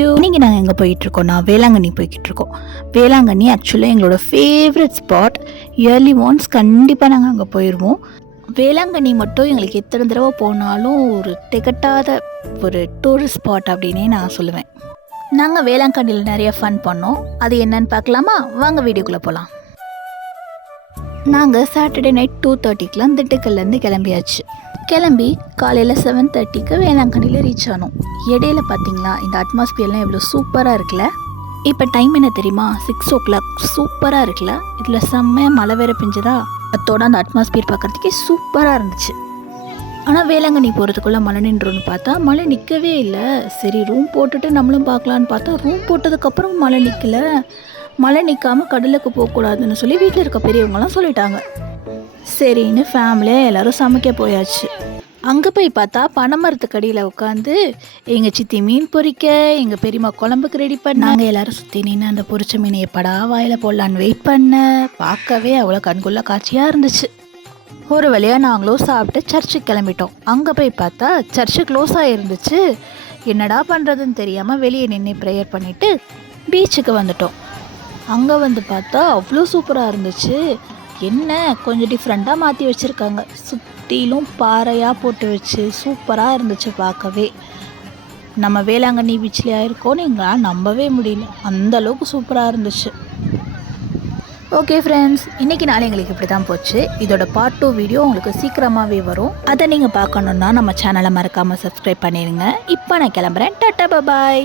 You. இன்றைக்கி நாங்கள் எங்கே போயிட்டுருக்கோம்னா வேளாங்கண்ணி போய்கிட்டு இருக்கோம். வேளாங்கண்ணி ஆக்சுவலாக எங்களோட ஃபேவரட் ஸ்பாட். இயர்லி ஒன்ஸ் கண்டிப்பாக நாங்கள் அங்கே போயிடுவோம். வேளாங்கண்ணி மட்டும் எங்களுக்கு எத்தனை தடவை போனாலும் ஒரு திகட்டாத ஒரு டூரிஸ்ட் ஸ்பாட் அப்படின்னே நான் சொல்லுவேன். நாங்கள் வேளாங்கண்ணியில் நிறைய ஃபன் பண்ணோம். அது என்னன்னு பார்க்கலாமா? வாங்க வீடியோக்குள்ளே போகலாம். நாங்கள் சாட்டர்டே நைட் 2:30க்குலாம் திண்டுக்கல்லேருந்து கிளம்பியாச்சு. கிளம்பி காலையில் 7:30க்கு வேளாங்கண்ணியில் ரீச் ஆனோம். இடையில பார்த்தீங்களா இந்த அட்மாஸ்பியர்லாம் எவ்வளோ சூப்பராக இருக்குல்ல. இப்போ டைம் என்ன தெரியுமா? 6 o'clock. சூப்பராக இருக்குல்ல. இதில் செம்மையாக மழை வேற பெஞ்சதா, அதோட அந்த அட்மாஸ்பியர் பார்க்குறதுக்கே சூப்பராக இருந்துச்சு. ஆனால் வேளாங்கண்ணி போகிறதுக்குள்ளே மழை நின்றோன்னு பார்த்தா மழை நிற்கவே இல்லை. சரி ரூம் போட்டுட்டு நம்மளும் பார்க்கலான்னு பார்த்தா ரூம் போட்டதுக்கப்புறம் மழை நிற்கல. மழை நிற்காமல் கடலுக்கு போகக்கூடாதுன்னு சொல்லி வீட்டில் இருக்க பெரியவங்களாம் சொல்லிட்டாங்க. சரின்னு ஃபேமிலியாக எல்லோரும் சமைக்க போயாச்சு. அங்கே போய் பார்த்தா பனைமரத்துக்கு அடியில் உட்காந்து எங்கள் சித்தி மீன் பொரிக்க, எங்கள் பெரியம்மா குழம்புக்கு ரெடி பண்ண, நாங்கள் எல்லோரும் சுற்றி நின்று அந்த பொரிச்ச மீனை எப்படா வாயில் போடலான்னு வெயிட் பண்ண. பார்க்கவே அவ்வளோ கண்குள்ள காட்சியாக இருந்துச்சு. ஒரு வழியாக நாங்களும் சாப்பிட்டு சர்ச்சுக்கு கிளம்பிட்டோம். அங்கே போய் பார்த்தா சர்ச்சு க்ளோஸ் ஆகிருந்துச்சு. என்னடா பண்ணுறதுன்னு தெரியாமல் வெளியே நின்று ப்ரேயர் பண்ணிவிட்டு பீச்சுக்கு வந்துட்டோம். அங்கே வந்து பார்த்தா அவ்வளோ சூப்பராக இருந்துச்சு. என்ன கொஞ்சம் டிஃப்ரெண்ட்டாக மாற்றி வச்சுருக்காங்க. சுற்றிலும் பாறையாக போட்டு வச்சு சூப்பராக இருந்துச்சு பார்க்கவே. நம்ம வேளாங்கண்ணி பீச்சில் இருக்கோன்னு எங்களால் நம்பவே முடியல, அந்தளவுக்கு சூப்பராக இருந்துச்சு. ஓகே ஃப்ரெண்ட்ஸ், இன்றைக்கி நாள் எங்களுக்கு இப்படி தான் போச்சு. இதோட பார்ட் 2 வீடியோ உங்களுக்கு சீக்கிரமாகவே வரும். அதை நீங்கள் பார்க்கணுன்னா நம்ம சேனலை மறக்காமல் சப்ஸ்கிரைப் பண்ணிடுங்க. இப்போ நான் கிளம்புறேன். டாட்டா பாய்.